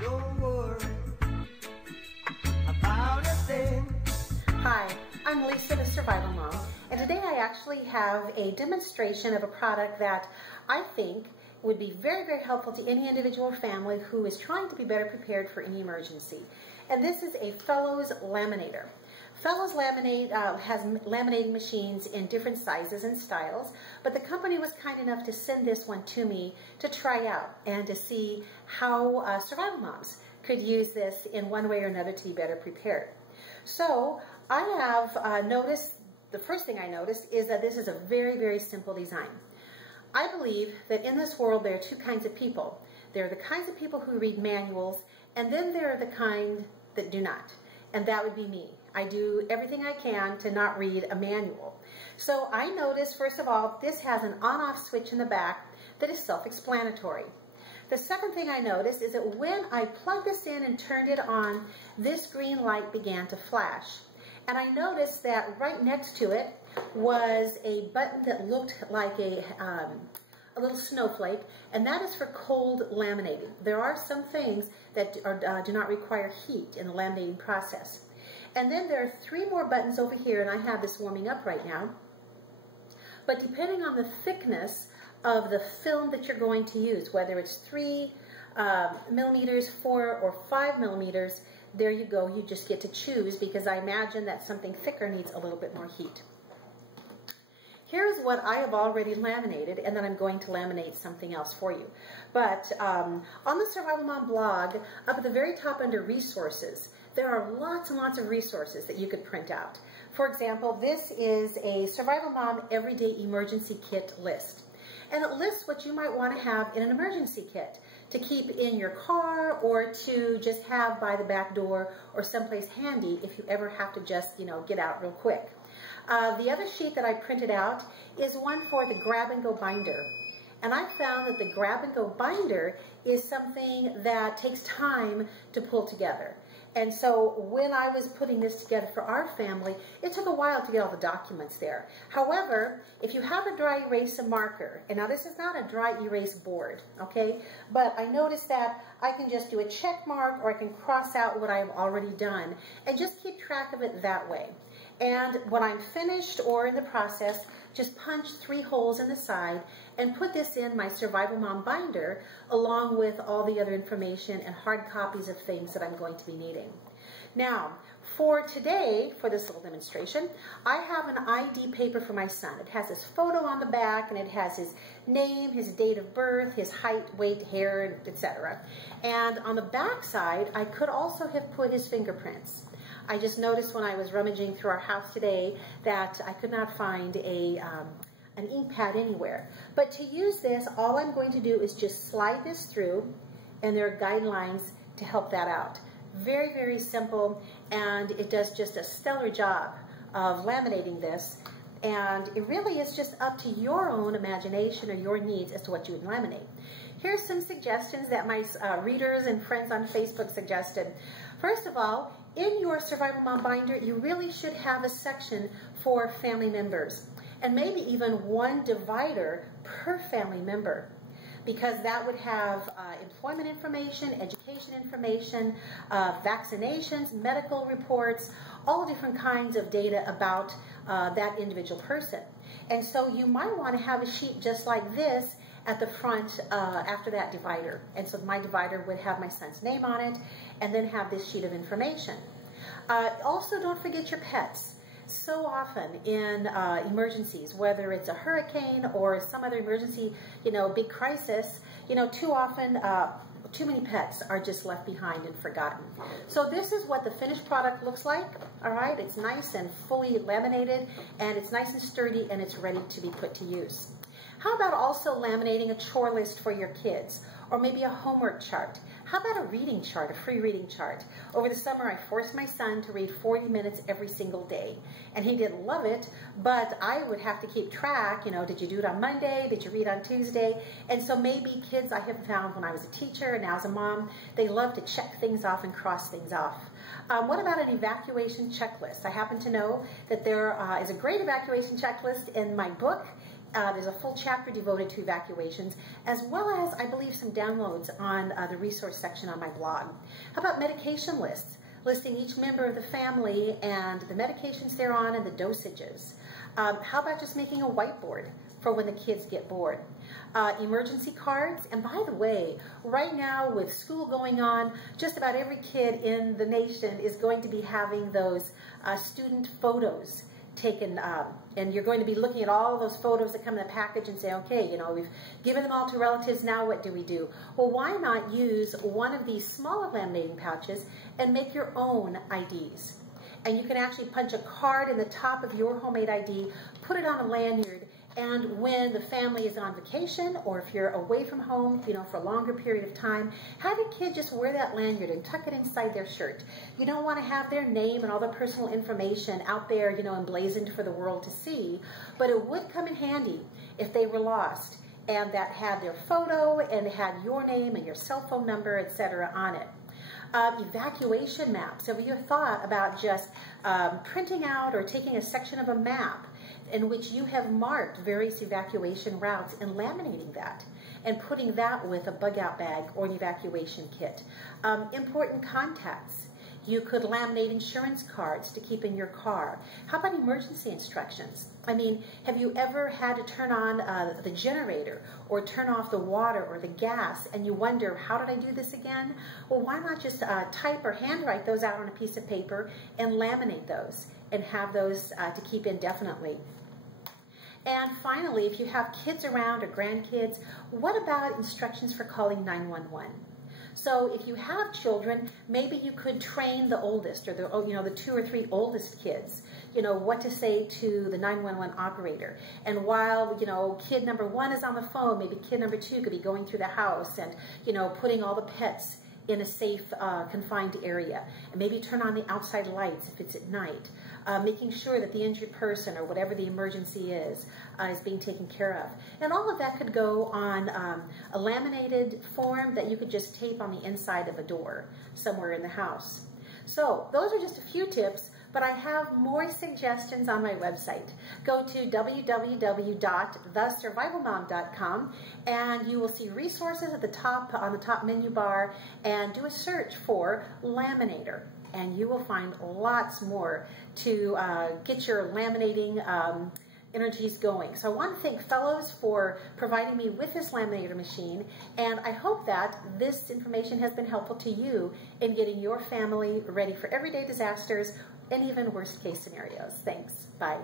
Don't worry about a thing. Hi, I'm Lisa, the Survival Mom, and today I actually have a demonstration of a product that I think would be very, very helpful to any individual family who is trying to be better prepared for any emergency. And this is a Fellows Laminator. Fellows Laminate has laminating machines in different sizes and styles, but the company was kind enough to send this one to me to try out and to see how survival moms could use this in one way or another to be better prepared. So I have noticed, the first thing I noticed is that this is a very, very simple design. I believe that in this world there are two kinds of people. There are the kinds of people who read manuals, and then there are the kind that do not. And that would be me. I do everything I can to not read a manual. So I noticed, first of all, this has an on-off switch in the back that is self-explanatory. The second thing I noticed is that when I plugged this in and turned it on, this green light began to flash. And I noticed that right next to it was a button that looked like a little snowflake, and that is for cold laminating. There are some things that do not require heat in the laminating process. And then there are 3 more buttons over here, and I have this warming up right now. But depending on the thickness of the film that you're going to use, whether it's 3 millimeters, 4 or 5 millimeters, there you go, you just get to choose, because I imagine that something thicker needs a little bit more heat. Here's what I have already laminated, and then I'm going to laminate something else for you. But on the Survival Mom blog, up at the very top under resources, there are lots and lots of resources that you could print out. For example, this is a Survival Mom Everyday Emergency Kit list. And it lists what you might want to have in an emergency kit to keep in your car or to just have by the back door or someplace handy if you ever have to just, get out real quick. The other sheet that I printed out is one for the grab-and-go binder. And I found that the grab-and-go binder is something that takes time to pull together. And so when I was putting this together for our family, it took a while to get all the documents there. However, if you have a dry erase marker, and now this is not a dry erase board, okay? But I noticed that I can just do a check mark, or I can cross out what I've already done and just keep track of it that way. And when I'm finished or in the process, just punch 3 holes in the side and put this in my Survival Mom binder along with all the other information and hard copies of things that I'm going to be needing. Now, for today, for this little demonstration, I have an ID paper for my son. It has his photo on the back, and it has his name, his date of birth, his height, weight, hair, etc. And on the back side, I could also have put his fingerprints. I just noticed when I was rummaging through our house today that I could not find an ink pad anywhere. But to use this, all I'm going to do is just slide this through, and there are guidelines to help that out. Very, very simple, and it does just a stellar job of laminating this. And it really is just up to your own imagination or your needs as to what you would laminate. Here's some suggestions that my readers and friends on Facebook suggested. First of all, in your Survival Mom binder, you really should have a section for family members, and maybe even one divider per family member, because that would have employment information, education information, vaccinations, medical reports, all different kinds of data about that individual person. And so you might want to have a sheet just like this at the front after that divider. And so my divider would have my son's name on it and then have this sheet of information. Also, don't forget your pets. So often in emergencies, whether it's a hurricane or some other emergency, big crisis, too often too many pets are just left behind and forgotten. So this is what the finished product looks like. All right, it's nice and fully laminated, and it's nice and sturdy, and it's ready to be put to use. How about also laminating a chore list for your kids, or maybe a homework chart? How about a reading chart, a free reading chart? Over the summer, I forced my son to read 40 minutes every single day, and he didn't love it, but I would have to keep track, did you do it on Monday? Did you read on Tuesday? And so maybe kids, I have found when I was a teacher and now as a mom, they love to check things off and cross things off. What about an evacuation checklist? I happen to know that there is a great evacuation checklist in my book. There's a full chapter devoted to evacuations, as well as, I believe, some downloads on the resource section on my blog. How about medication lists, listing each member of the family and the medications they're on and the dosages? How about just making a whiteboard for when the kids get bored? Emergency cards, and by the way, right now with school going on, just about every kid in the nation is going to be having those student photos taken, and you're going to be looking at all those photos that come in the package and say, okay, you know, we've given them all to relatives, now what do we do? Well, why not use one of these smaller laminating pouches and make your own IDs? And you can actually punch a card in the top of your homemade ID, put it on a lanyard, and when the family is on vacation, or if you're away from home, you know, for a longer period of time, have your kid just wear that lanyard and tuck it inside their shirt. You don't want to have their name and all their personal information out there, you know, emblazoned for the world to see, but it would come in handy if they were lost and that had their photo and had your name and your cell phone number, etc. on it. Evacuation maps. Have you thought about just printing out or taking a section of a map in which you have marked various evacuation routes and laminating that and putting that with a bug out bag or an evacuation kit? Important contacts. You could laminate insurance cards to keep in your car. How about emergency instructions? I mean, have you ever had to turn on the generator or turn off the water or the gas and you wonder, how did I do this again? Well, why not just type or handwrite those out on a piece of paper and laminate those and have those to keep indefinitely? And finally, if you have kids around or grandkids, what about instructions for calling 911? So if you have children, maybe you could train the oldest or the 2 or 3 oldest kids, you know, what to say to the 911 operator. And while, you know, kid number 1 is on the phone, maybe kid number 2 could be going through the house and, you know, putting all the pets in a safe, confined area. And maybe turn on the outside lights if it's at night. Making sure that the injured person or whatever the emergency is being taken care of. And all of that could go on a laminated form that you could just tape on the inside of a door somewhere in the house. So those are just a few tips, but I have more suggestions on my website. Go to www.thesurvivalmom.com and you will see resources at the top, on the top menu bar, and do a search for Laminator. And you will find lots more to get your laminating energies going. So I want to thank Fellows for providing me with this laminator machine, and I hope that this information has been helpful to you in getting your family ready for everyday disasters and even worst case scenarios. Thanks. Bye.